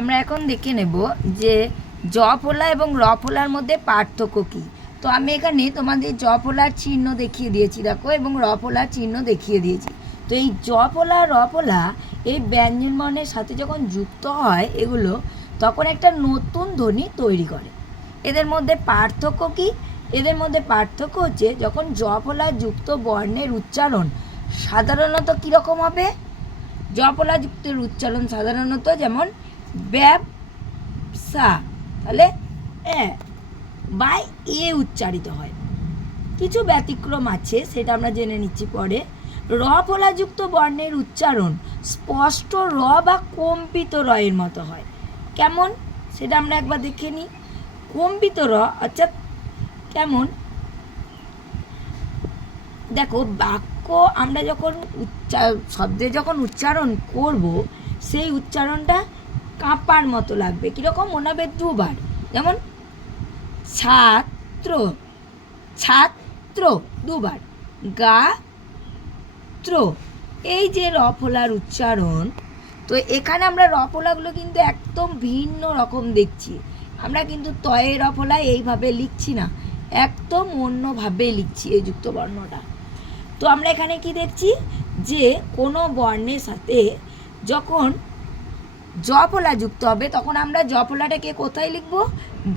আমরা এখন দেখে নেব যে জ ফোলা এবং র ফোলার মধ্যে পার্থক্য কী। তো আমি এখানে তোমাদের জ ফোলার চিহ্ন দেখিয়ে দিয়েছি দেখো, এবং র ফোলার চিহ্ন দেখিয়ে দিয়েছি। তো এই জ ফোলা র ফোলা এই ব্যঞ্জন বর্ণের সাথে যখন যুক্ত হয় এগুলো, তখন একটা নতুন ধ্বনি তৈরি করে। এদের মধ্যে পার্থক্য কী? এদের মধ্যে পার্থক্য হচ্ছে যখন জ ফোলা যুক্ত বর্ণের উচ্চারণ সাধারণত কীরকম হবে। জ ফোলা যুক্তের উচ্চারণ সাধারণত যেমন ব্যবসা, তাহলে বাই এ উচ্চারিত হয়। কিছু ব্যতিক্রম আছে, সেটা আমরা জেনে নিচ্ছি পরে। র ফলাযুক্ত বর্ণের উচ্চারণ স্পষ্ট র বা কম্পিত র এর মতো হয়। কেমন সেটা আমরা একবার দেখে নিই। কম্পিত র অর্থাৎ কেমন, দেখো বাক্য আমরা যখন শব্দে যখন উচ্চারণ করব, সেই উচ্চারণটা কাঁপার মতো লাগবে। কীরকম মনে হবে? দুবার, যেমন ছাত্র, ছাত্র দুবার, গাত্র। এই যে র ফলার উচ্চারণ, তো এখানে আমরা র ফলাগুলো কিন্তু একদম ভিন্ন রকম দেখছি। আমরা কিন্তু তয়ে র ফলা এইভাবে লিখছি না, একদম অন্যভাবে লিখছি এই যুক্ত বর্ণটা। তো আমরা এখানে কি দেখছি যে কোনো বর্ণের সাথে যখন জ ফলা যুক্ত হবে তখন আমরা জ ফলাটাকে কোথায় লিখব?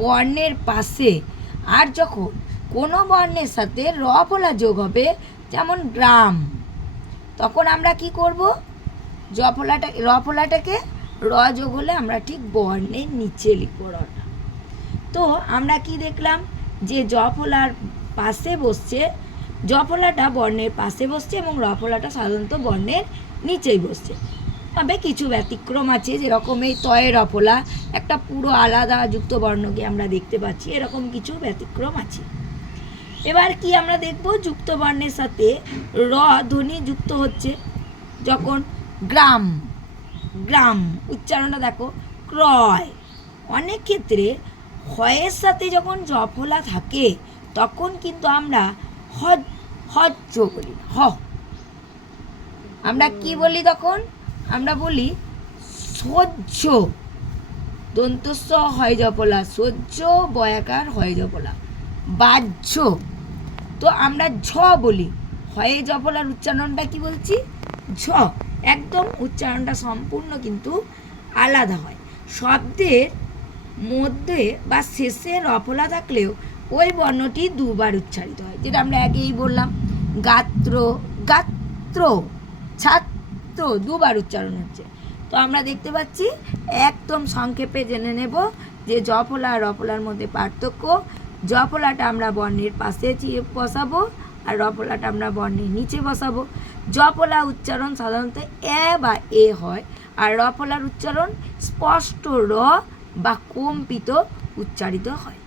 বর্ণের পাশে। আর যখন কোনো বর্ণের সাথে র ফলা যোগ হবে, যেমন গ্রাম, তখন আমরা কি করব? র ফলাটাকে র যোগ হলে আমরা ঠিক বর্ণের নিচে লিখব রটা। তো আমরা কি দেখলাম যে জ ফলার পাশে বসছে, জ ফলাটা বর্ণের পাশে বসছে এবং র ফলাটা সাধারণত বর্ণের নিচেই বসছে। তবে কিছু ব্যতিক্রম আছে, যেরকম এই তয়ে র ফলা একটা পুরো আলাদা যুক্ত বর্ণকে আমরা দেখতে পাচ্ছি, এরকম কিছু ব্যতিক্রম আছে। এবার কি আমরা দেখব? যুক্ত বর্ণের সাথে র ধ্বনি যুক্ত হচ্ছে যখন গ্রাম, গ্রাম উচ্চারণটা দেখো, ক্রয়। অনেক ক্ষেত্রে হয়ের সাথে যখন জ ফলা থাকে তখন কিন্তু আমরা হজ্জ বলি, আমরা কি বলি তখন? আমরা বলি সহ্য, দন্তস্ব হয় জপলা, সহ্য বয়াকার হয় জপলা, বাহ্য। তো আমরা ঝ বলি, হয়ে জপলার উচ্চারণটা কি বলছি? ঝ। একদম উচ্চারণটা সম্পূর্ণ কিন্তু আলাদা হয়। শব্দের মধ্যে বা শেষে রফলা থাকলেও ওই বর্ণটি দুবার উচ্চারিত হয়, যেটা আমরা আগেই বললাম। গাত্র, গাত্র, ছাত্র দুবার উচ্চারণ হচ্ছে। তো আমরা দেখতে পাচ্ছি, একদম সংক্ষেপে জেনে নেব যে জ ফলা আর র ফলার মধ্যে পার্থক্য। জ ফলাটা আমরা বর্ণের পাশে বসাবো আর র ফলাটা আমরা বর্ণের নিচে বসাবো। জ ফলা উচ্চারণ সাধারণত এ বা এ হয়, আর র ফলার উচ্চারণ স্পষ্ট র বা কম্পিত উচ্চারিত হয়।